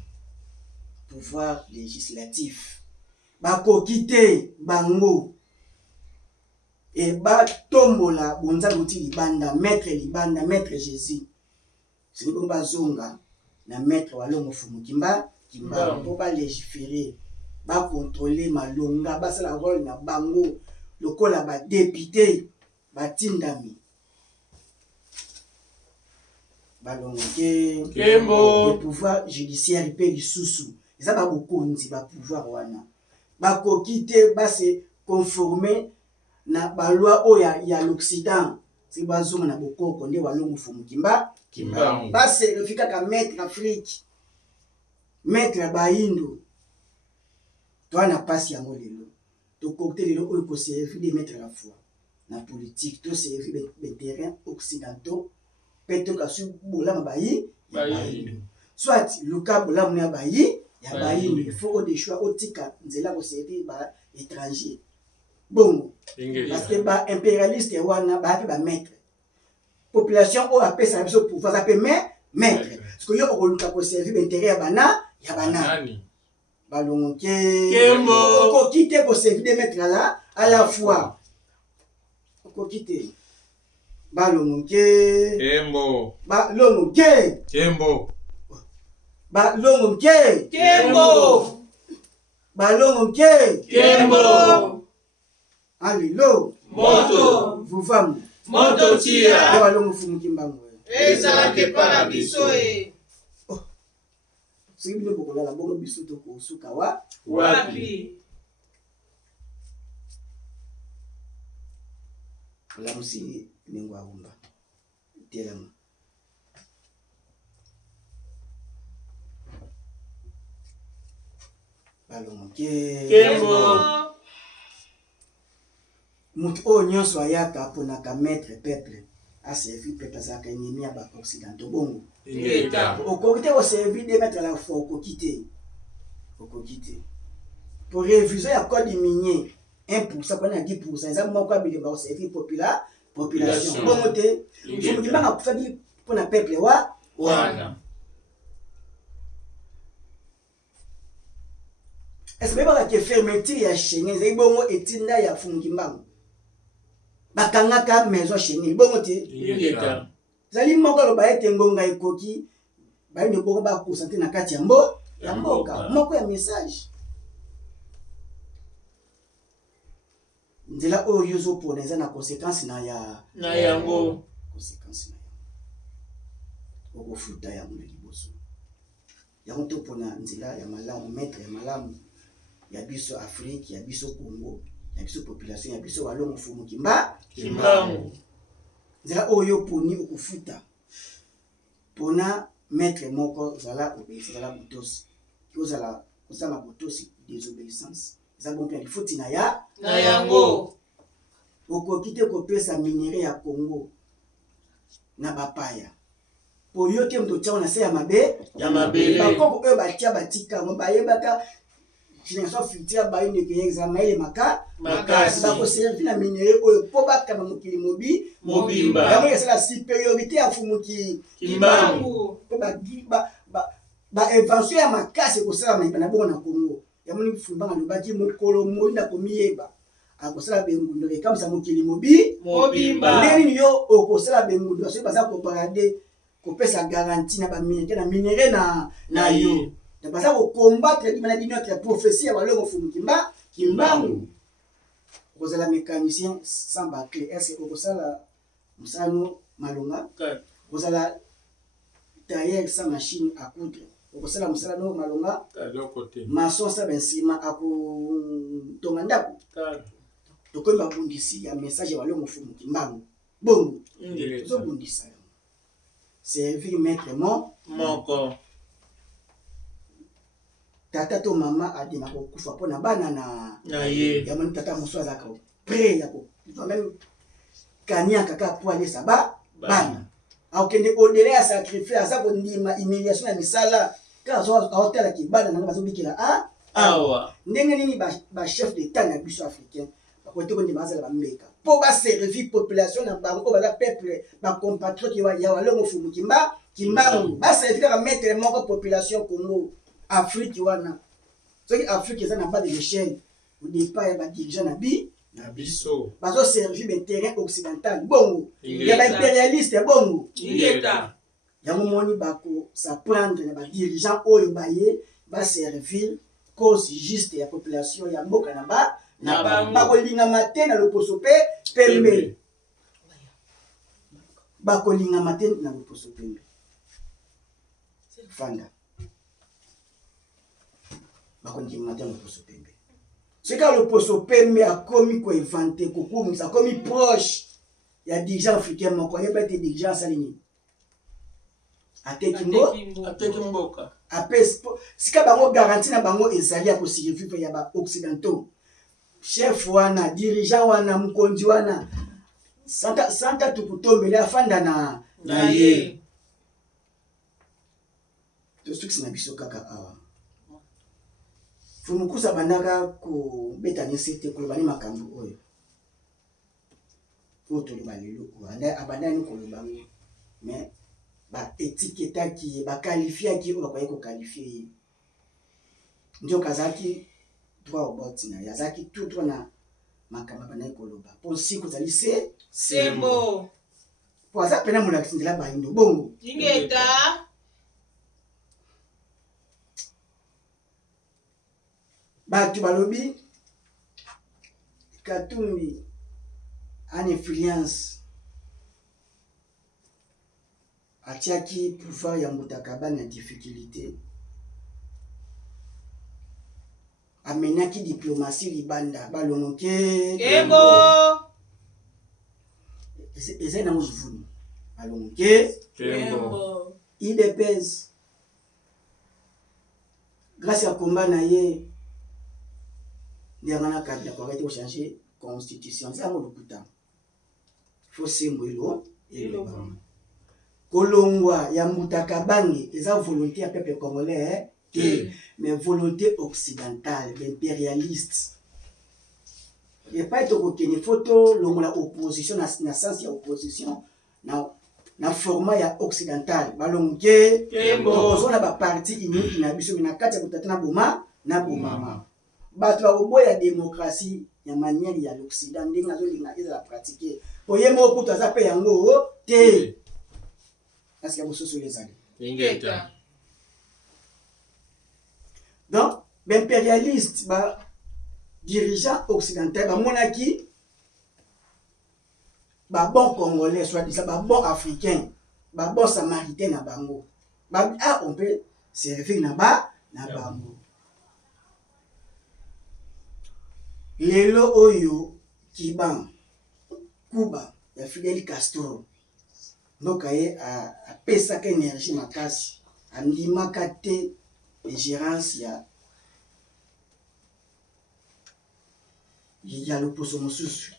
pouvoir législatif bakoki te bango et batombola bonza uti libanda maître Jésus c'est bon bazonga na maître walongo Fumukimbangu mpo ba légiférer ba contrôler malonga basala rôle na bango lokola ba député batindami balongo kembo le pouvoir judiciaire pe lisusu eza ba bokonzi ba pouvoir wana bakoki te base conformer na balwa oyo ya l'Occident si bazonga na bokoko nde walongo Fumukimbangu base refika ka maître Afrique maître bayindo twana pasi yango lelo tokoki te lelo oyo koservi de maître la foi na politique toservi be terrain occidentaux mpe tokasu bolama bayindo soit luka bolamu ya bayindo il faut odeshwa otika nzela koservi ba étranger bongo parce que ba impérialiste wana baaki ba maître population oyo apesa biso pouvoir ape maître parce que yo okoluka koservi baintérêt ya banani balongo kembo okoki te koservi de maître à la fois okoki te balongo kembo balongo kembo balongo kembo balongo kembo alilo moto vuvamu moto tia balongo Fumukimbangu ezalaki epa na biso e soki bino bokolala bongo biso tokosuka wapi olamusi nengo abumba telama balongo kembo moto oyo nyonso ayaka aponaka maître peuple aservi peuple azalaka ennemi ya baoccidentaux bongo okoki te koservi de maître la foi okoki te okokite pour réviser ya code minier 1% qu'on a 10% ça moko abili ba servir population bon te fumuki banga kufaki pour na peuple wana est-ce que fermeture ya Schengen zai bongo etinda ya fumuki banga bakangaka maison Schengen bongo te zali moko lo ba ete ngonga ekoki ba ine bongo ba concentre na kati ya mboka moko ya message nzela oyo yozo pona eza na conséquence na yango conséquence na yango okofuta yango na liboso yango to pona nzela ya malamu maître ya malamu ya biso Afrique ya biso Congo ya biso population ya biso walongo fumu kimbangu nzela oyo poni okufuta pona maître moko zala obéissance zala botosi ozala kozala botosi désobéissance eza bon mpe lifuti na yango okoki te kopesa minere ya Congo na bapaya po yo te moto tiango na se ya mabele bakoko oyo batia batika ngo bayebaka génération future bayindeke examen ele makasi bakoservi na minere oyo po bakama mokili mobimba yango esala supériorité ya fumuki kimbangu po invention ya makasi ekosala mayiba na bongo na Congo yamoni fumbanga lobaki mokolo moyinda komiyeba akosala bengundo ekamisa mokili mobimba ndeni yo okosala bengundo so baza koparade kopesa garantie na minere na yo na baza ko combattre di maladie notre prophétie ya balongo fumu kimbangu okozala mécanicien sans baclé est-ce que okosala musano malonga okozala tailleur sans machine à coudre okosala musala no malonga maçon sa bensima akotonga ndako tokoyeba bundisi ya message ya balongo fumu kimbangu bongo tozobundisa servir maître moko tata to mama adima kokufa mpona bana na ye yamoni tata mosu azalaka prêt ya même kania kaka po alesa bana akokende odele ya sacrifice aza kondima humiliation ya misala kaka aotalaki bana nanga bazobikela awa ndenge nini bachef d'état na biso africain bakote kondima azala bambeka mpo baservi population na bango oyo baza peuple bacompatriote ya walongo fumu kimbangu baservi kaka maître moko population Congo Afrique wana soki Afrique eza na bas de l'échelle au départ ya badirigeant na biso bazoservi baterrain occidental bongo ya baimpérialiste bongo yango moni bakosaprendre na badirigeant oyo baye baservir cause juste ya population ya mboka na bango bakolingama te na loposo pembe bakolingama te na loposo pembe fanda bakondima te na loposo pembe sika loposo pembe akomi koinvente kokumisa akomi proche ya dirigeant africain moko ayeba ete dirigeant asali nini ateki mboka apesi sika bango garantie na bango ezali ya kosurvivre ya baoccidentaux chef wana dirigeant wana mokonzi wana santa tukutombele afanda na ye tosukisi na biso kaka awa fumukusa bandaka kobeta nesete koloba ne makambo oyo toloba lelo abandani koloba ngo mais baetiketaki ye bakalifiaki oyo bakoki kokalifie ye nzoka azalaki droit oboti na ye azalaki tout na makambo abandaki koloba mpo nsiko ozali sembo mpo aza pena molakisi nzela bayindo bongo ingeta bato balobi Katumbi an influence atiaki pouvoir ya Mutakaba na difficulté amenaki diplomatie libanda balongoke kembo eza na mozuvuni balongoke kembo IDPS grâce à combat na ye ndengana kabila kwa kati changer constitution ça mo lokuta faut sembo elo kolongwa ya Mutakabange eza volonté ya peuple congolais mais volonté occidentale, impérialiste. Il n'y a pas de photo, l'opposition, na sens ya opposition, na format ya occidental. Balonge, on a ba parti iniki na biso na kati ya kutata na boma na bomama. Bato ba bobo ya démocratie ya manière ya l'Occident ndinga zo linga ezala pratiquer. Oyemo okuta za pe yango te. Est-ce que vous souvenez les années? Ingeta. Donc, l'impérialiste, dirigeant occidental, monarchie, bon congolais, soit disant, bon africain, bon samaritain na bango. On peut servir na bango. Lelo oyo Kiban, Cuba, ya Fidel Castro. Donc, il a pesaka énergie makasi, andimaka te gérance ya l'opposition mosusu.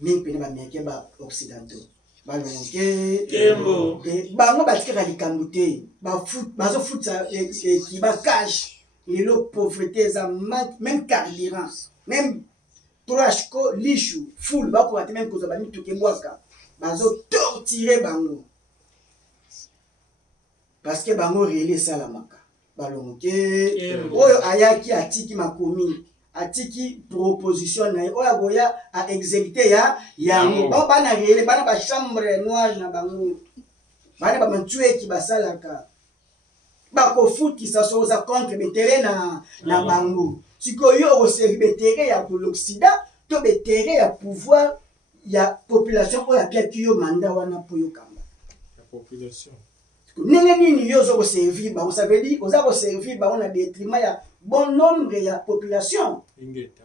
Mingi pene ba meke ba occidentaux. Ba lonke Kembo. Bango batikaka likambo te. Bazo futa ki ba cash. Lelo pauvreté za même carburant, même trashko lishu full ba ko même koza ba mituke mbwaka. Bazo torturer bango. Parce que bango relé salamaka. Balonke oyo ayaki atiki makomi atiki proposition na oya goya a exécuter ya yango bana relé bana ba chambre noire na bango bana ba mantue ki basalaka ba ko futi sa soza contre betere na bango sikoyo o servi betere ya l'Occident to betere ya pouvoir ya population oya piaki yo manda wana poyo kamba La population. Nini yozo ko servir ba, ça veut dire oza ko servir ba on a détriment ya bon nombre ya population. Ingeta.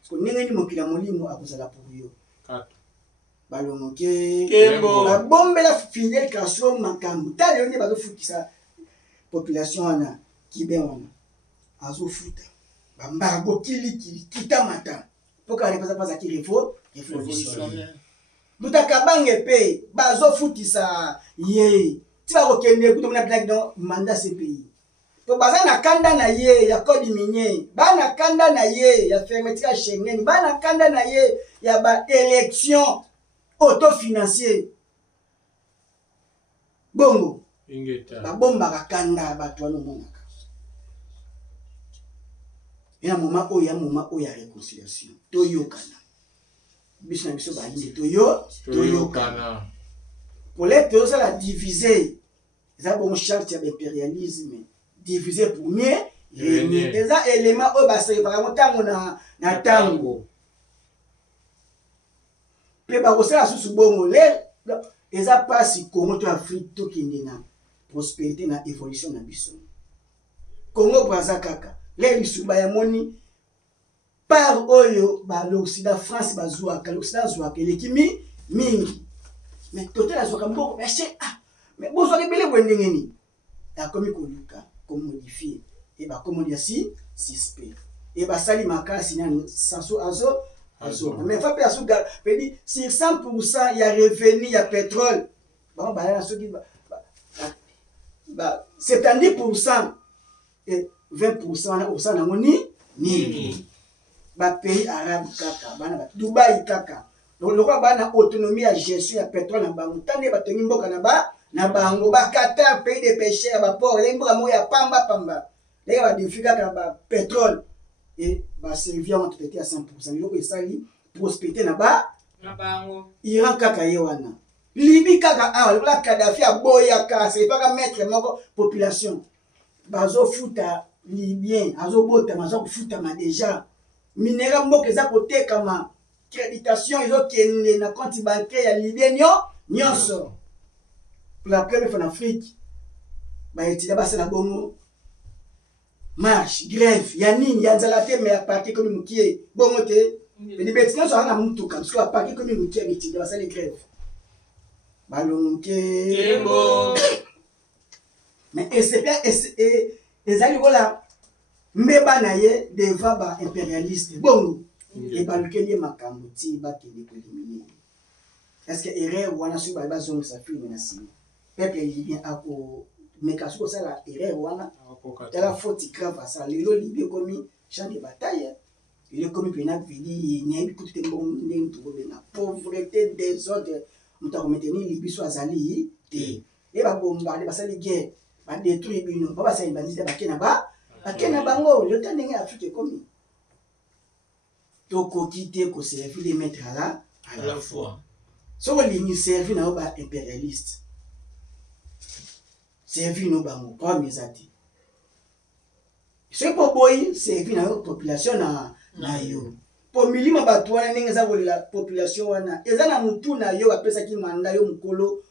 Parce que nini mokila molimo akozala pour yo. 4. Balonke Kembo. ba bombe la Fidel Castro makambu. Tali on ba zo fukisa population wana kibe wana. Azo futa. Ba mbargo kili kita mata. Poka repasa pasa ki révolution. Butaka bange pe bazo futisa ye. Tu vas reconnaître que tu as dans mandat CPI. To baza na kanda na ye ya code minier, ba na kanda na ye ya fermeture Schengen, ba na kanda na ye ya ba élection autofinancier. Bongo. Ingeta. Ba bomba ka kanda ba to no monaka. Ya moment ya réconciliation. To yokana. Biso na biso ba inde to yokana. Pour les deux, ça la diviser. Ça bon charte impérialisme. Diviser pour mieux régner. Des éléments au bassin vraiment tango na tango. Pe ba osala susu bongo les eza pasi Congo to Afrique to kindina prospérité na évolution na biso. Congo Brazza kaka. Les lisuba ya moni par oyo ba l'Occident France ba zuaka l'Occident zuaka lekimi mingi. Mais total azoka mboko mais bozo ke bele bwendengeni ya komi koluka ko modifier et ba comme on dit si suspect et ba sali makasi nyani saso azo mais fa pe aso pe di sur 100% ya revenu ya pétrole ba ya soki ba 70% et 20% na osana ngoni nini ba pays arabe kaka bana ba Dubai kaka. Donc le roi a autonomie à gestion à pétrole na bango tande ba tongi mboka na bango ba Qatar pays de pêcheurs ba port les mboka mo ya pamba les ba defika ka ba pétrole et ba servir en traité à 100% loko esali prospérité na bango Iran kaka yewana Libye kaka la Kadhafi a boya ka c'est pas mettre moko population bazo futa libyen azo bota mazo futa ma déjà minera mboka za kotekama créditation ils ont qu'une na compte bancaire ya Libye nyonso pour la première fois en Afrique ba etida basa na bongo marche grève ya nini ya nzalate mais ya parti comme mukie bongo te ni betina so na mutuka parce que la parti comme mukie etida basa les grèves balonke Kembo. mais et ezali voilà mbeba na ye devant ba impérialiste bongo et balukeli makambo ti ba kende ko éliminer. Est-ce que erreur wana su ba zonga sa film na sima peuple libyen ako mais kasi kosala erreur wana tala faute grave asala lelo libi ekomi champ de bataille il est comme pena vidi ne kutu te mbongo ndenge tokobenga pauvreté désordre moto akometeni libiso azali te e babombarde basali guerre badétruire bino po basali bandite bakena bango lota ndenge afrique ekomi tokoki te koservi de mettre à la fois soko lingi servi na yo ba-impérialiste servi no bango problème eza te soki mpo boyi servi na yo population na yo po milima bato wana ndenge eza kolela population wana eza na mutu na yo apesaki manda yo mokolo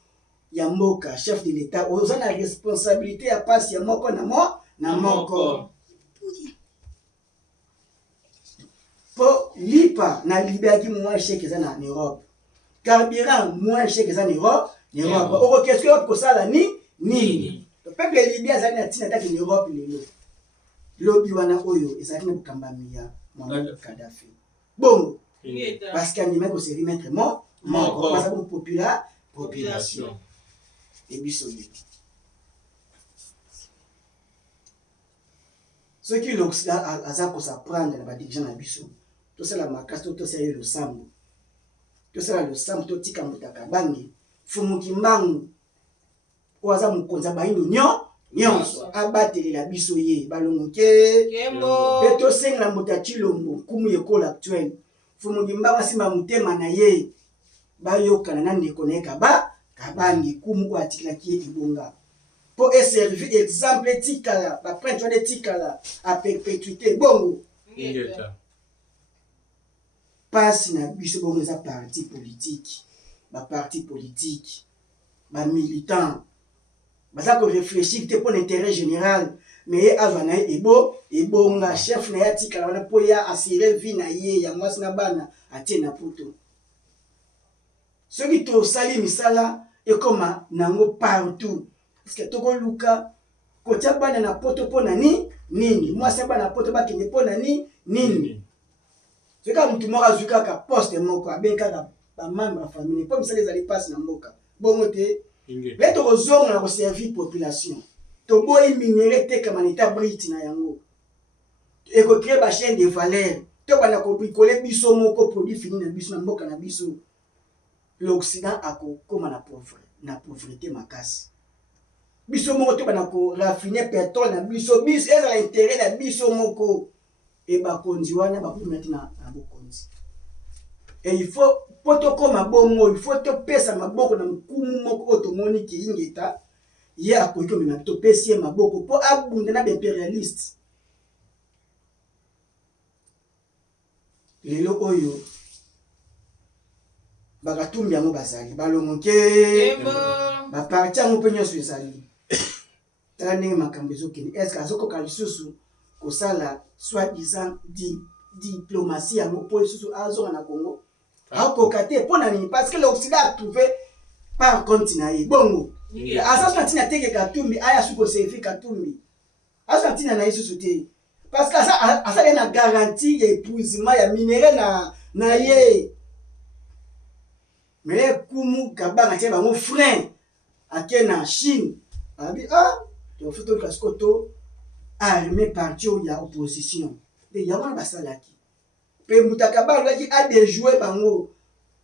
ya mboka chef de l'état oza na responsabilité ya pasi ya moko na moko po lipa na libéaki moins chèque eza na Europe carburant moins chèque eza na Europe okokeski Europe kosala nini peuple libya azali na ntina taki na Europe lelo lobi wana oyo ezalaki na bokambami ya Muammar Kadhafi bongo parce qu'animaki koservi maître moko baza population ebiso lelo soki l'Occident aza kosaprendre na badirigeant na biso tosala makasi tosala ye losambo totika moto akabangi fumuki mbangu oyo aza mokonzi bayindo nyonso abatelela biso ye balongo ke mpe tosengela moto ya Chilombo nkumu ekolo actuelle fumuki mbangu asimba motema na ye bayokana na ndeko na ye kabangi kumu oyo atikelaki ye ebonga po eservi exemple etikala baprêtre wana etikala a perpétuité bongo pasi na biso bongo eza parti politique bamilitant baza korefléchir te mpo na intérêt général mais ye azwa na ye ebonga chef na ye atikala wana mpo ya asire vie na ye ya mwasi na bana atie na poto soki tosali misala ekoma nango partout parce que tokoluka kotia bana na poto mpo na nini mwasi ya bana na poto bakende mpo na nini soki kaka mutu moko azwi kaka poste moko abengi kaka bamambre ya famille mpo misala ezali mpasi na mboka bongo te le tokozonga na koservir population toboyi minere tekama na eta brite na yango ekocrée bachaîne de valeur tobanda kobrikole biso moko produit fini na biso na mboka na biso l'Occident akokoma na pauvreté makasi biso moko tobanda korafine pétrole na biso ezala intérêt na biso moko e bakonzi wana bakomati na bokonzi et il faut po tokoma bongo il faut topesa maboko na nkumu moko oyo tomoni kiyingeta ye akoki omema topesi ye maboko mpo abunda na baimpérialiste lelo oyo bakatumbi yango bazali balongo ke baparti yango mpe nyonso ezali tala ndenge makambo ezokende estce azokoka lisusu kosala soi-disant diplomatie yango mpo lisusu azonga na Congo akoka te mpo na nini parce que l'Occident a trouvé par compte na ye bongo azazo na ntina teke Katumbi aya su koservi Katumbi azo na ntina na ye susu te parce que azali na garantie ya épousement ya minere na ye mais kumu kabanga tie bango frein ake na Chine abi tofuto kasiko to armé parti ya opposition de yango na basalaki pe mutakaba laki a déjouer bango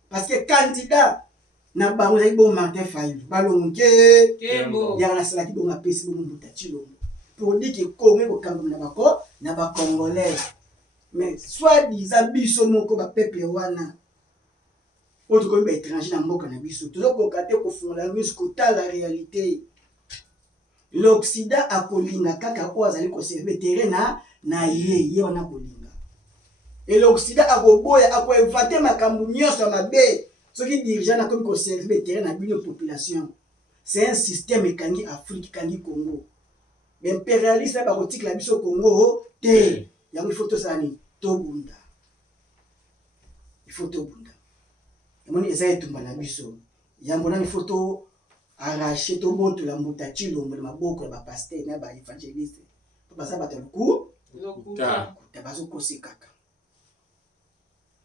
parce que candidat na bango ezali bon Martin Fayulu balongo ke yango na salaki bongo apesi bongo Mutachilo pour dire que Congo kokamba na ba Congolais mais soit disant biso moko ba peuple wana oto ko ba étranger na mboka na biso tozokoka te kofungola miso kotala réalité. L'Occident a kolinga kaka oyo azali koserve terrain na ye wana kolinga et l'Occident a koboya a koinventer makambo nyonso mabe soki dirigeant na komi koserve terrain na bino population. C'est un système ekangi Afrique kangi Congo impérialiste ba kotikela biso Congo te yango il faut tosala nini tobunda il faut tobunda emoni eza etumba na biso yango nani il faut to arracher to boto la Mutachilo na maboko ya ba pasteur na ba évangéliste to basa bato lokuta bazo kosi kaka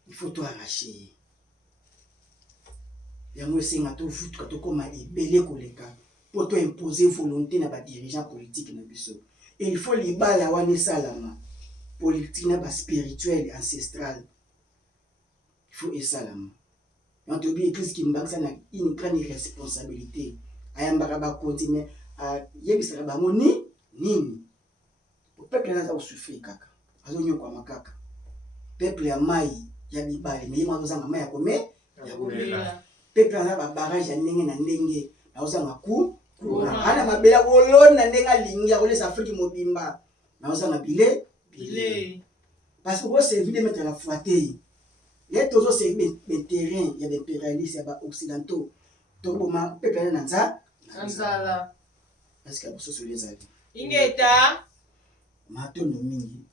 il faut to arracher yango esenga to vutuka to koma ebele koleka pour imposer volonté na ba dirigeant politique na biso. Et il faut libala wana salama politique na ba spirituel ancestral. Il faut esalama. On te dit église qui mbakisa na une grande responsabilité. Ayambaka ba continue a yebisaka bango nini. Peuple na za souffrir kaka. Azonyo kwa makaka. Peuple ya mai ya bibale mais yema ozanga mai ya kome ya kolela. Peuple na ba barrage ya ndenge na ndenge na ozanga ku ana mabela wolona na ndenge alingi ya kolesa Afrique mobimba na ozanga bile parce que vous servir de mettre la fouaté. Les toujours servir des terrains il y a des impérialistes ya ba occidentaux. Donc boma peuple na nzala. Est-ce que vous les avez? Ingeta matondo mingi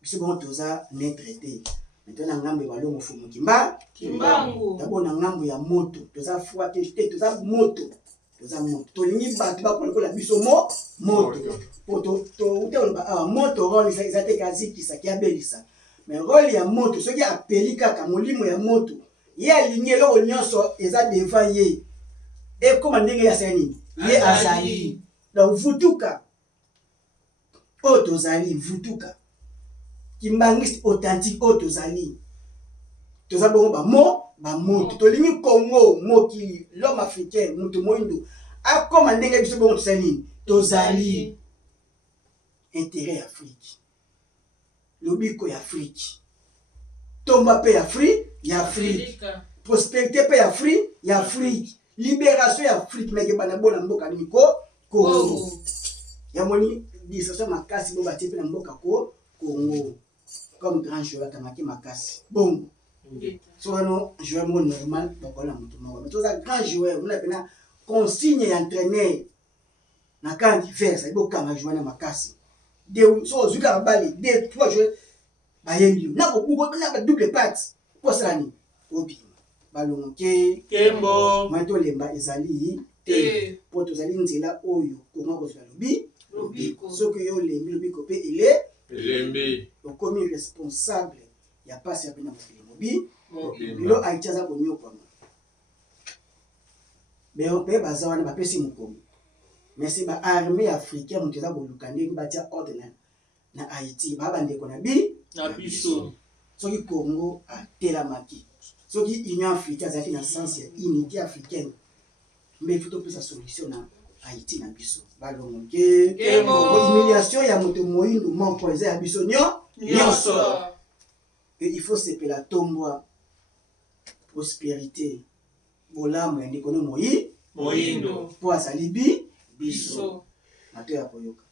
biso bon toza ne traité maintenant ngambo ya balongo fumu kimbangu d'abord na ngambo ya moto toza foi te toza moto tolingi bato bakola biso moto poto to uteoloba moto role za te kaziki saki abelisa mais role ya moto soki apeli kaka molimo ya moto ye alingi eloko nyonso eza devant ye ekoma ndenge ya sani ye azali donc vutuka Otozali, vutuka. Kimbangiste authentique, Otozali. Toza bongo ba moto. Tolingi Congo, mokili, l'homme africain, mutu moindo. A comme ndenge biso bongo tozali. Tozali. Intérêt Afrique. Lobiko ya Afrique. Tomba pe Afrique. Prospérité pe Afrique. Libération ya Afrique. Meke bana bona mboka ni Congo. Yamoni discussion makasi bo batie pe na mboka Congo comme grand joueur tamaki makasi bon so no joueur mo normal bakola mutu moko mais toza grand joueur on a pena consigne ya entraîneur na camp divers ibo kama joueur na makasi de so zuka bali de 3 joueurs ba yembi na ko bugo na ba double patte posani obi balongo kembo mato lemba ezali te po tozali nzela oyo Congo ko lobiko soki yo lembi lobiko pe elembi okomi responsable ya pasi ya pena mokili bilo aitiaza konyokama beyo pe baza wana bapesi mokomi mais si ba armée africaine moto eza koluka ndenge batia ordre na Haïti babandeko na biso soki Congo atelamaki soki Union africaine azalaki na sens ya unité africaine mais il faut tout sa solution na Haïti na biso balongo ke humiliation ya moto moyindo moko eza ya biso nyonso et il faut se pela tombwa prospérité bolamu ya ndikono moyindo po asali biso mato ya koyoka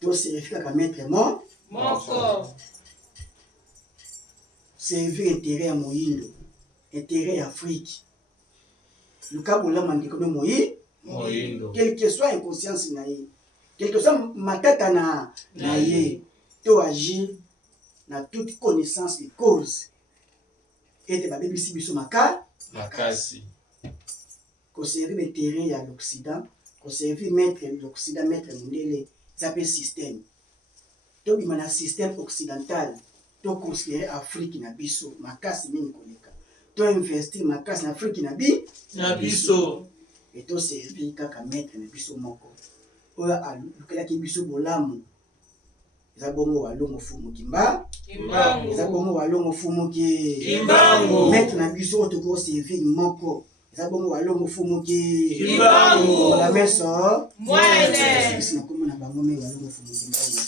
to serifika ka maître moko servir intérêt ya moyindo intérêt ya Afrique le cas où l'homme dit que moyindo quelle que soit inconscience na ye quelle que soit matata na ye to agir na toute connaissance des causes et de baby si biso makasi ko servir le terrain ya l'Occident ko servir maître l'Occident maître mondele ça peut système to bi mana système occidental to considérer Afrique na biso makasi mini koleka to investir makasi na Afrique na biso et to servir kaka maître na biso moko oyo alukelaki biso bolamu eza bongo walongo fumu kimbangu eza bongo walongo fumu kimbangu maître na biso oyo toko servir moko eza bongo walongo fumu kimbangu la meso mwene bisi na komona bango me walongo fumu kimbangu